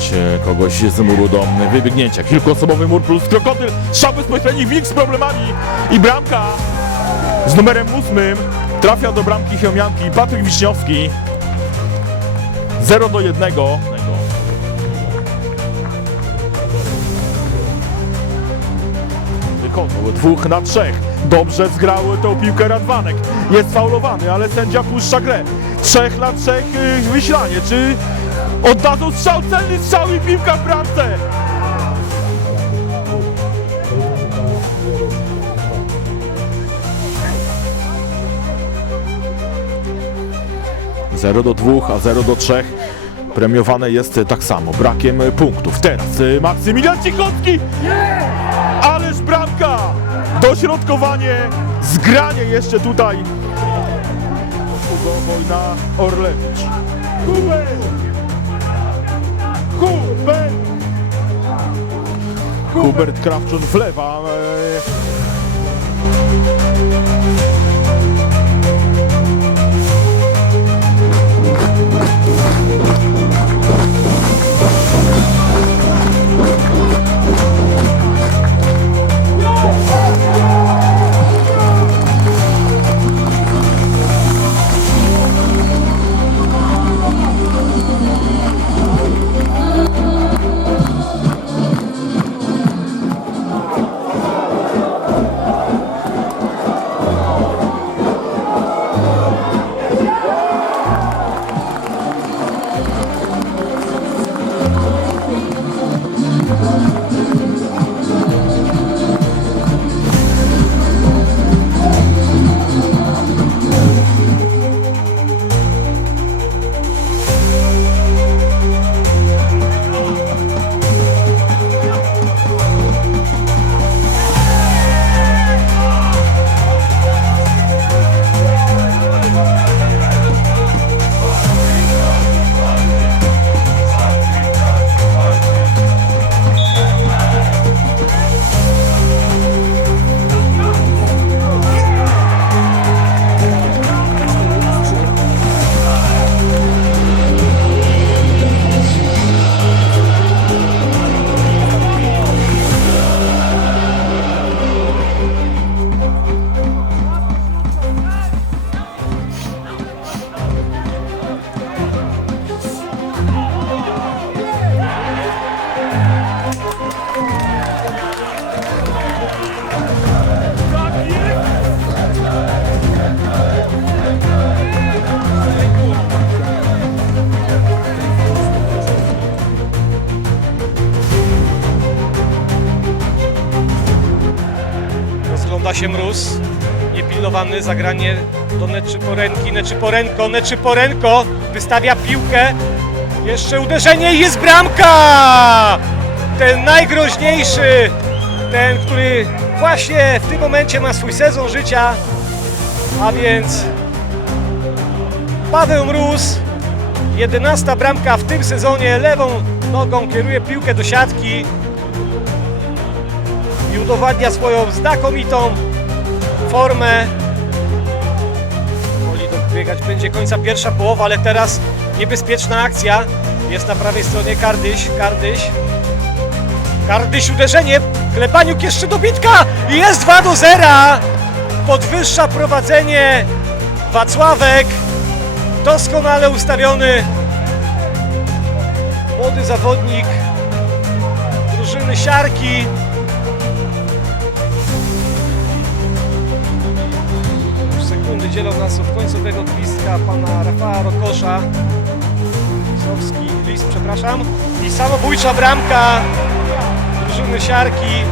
znaleźć e, kogoś z muru do wybiegnięcia. Kilkuosobowy mur plus krokodyl, strzał bezpośredni, wilk z problemami i bramka z numerem ósmym trafia do bramki Chełmianki Patryk Wiśniowski. 0 do 1. Wykonał dwóch na trzech. Dobrze zgrał tą piłkę Radwanek. Jest faulowany, ale sędzia puszcza grę. Trzech na trzech yy, wyślanie. Czy oddadzą strzał, celny strzał i piłka w bramce? Zero do dwóch, a 0 do trzech premiowane jest tak samo, brakiem punktów. Teraz y, Maksymilian Cichocki! Ależ bramka! Dośrodkowanie, zgranie jeszcze tutaj. Hugo Wojna Orlewicz. Hubert! Hubert! Hubert Krawczun wlewa. Się mróz. Niepilnowany zagranie do Neczyporenki. Neczyporenko, Neczyporenko wystawia piłkę. Jeszcze uderzenie i jest bramka! Ten najgroźniejszy, ten, który właśnie w tym momencie ma swój sezon życia. A więc Paweł Mróz, 11 bramka w tym sezonie, lewą nogą kieruje piłkę do siatki i udowadnia swoją znakomitą formę. Woli dobiegać będzie końca pierwsza połowa, ale teraz niebezpieczna akcja. Jest na prawej stronie Kardyś, Kardyś. Kardyś uderzenie, Klepaniuk jeszcze dobitka i jest 2 do 0. Podwyższa prowadzenie Wacławek. Doskonale ustawiony młody zawodnik drużyny Siarki. Dzielą nas końcowego gwizdka pana Rafała Rokosza. List, przepraszam. I samobójcza bramka drużyny Siarki.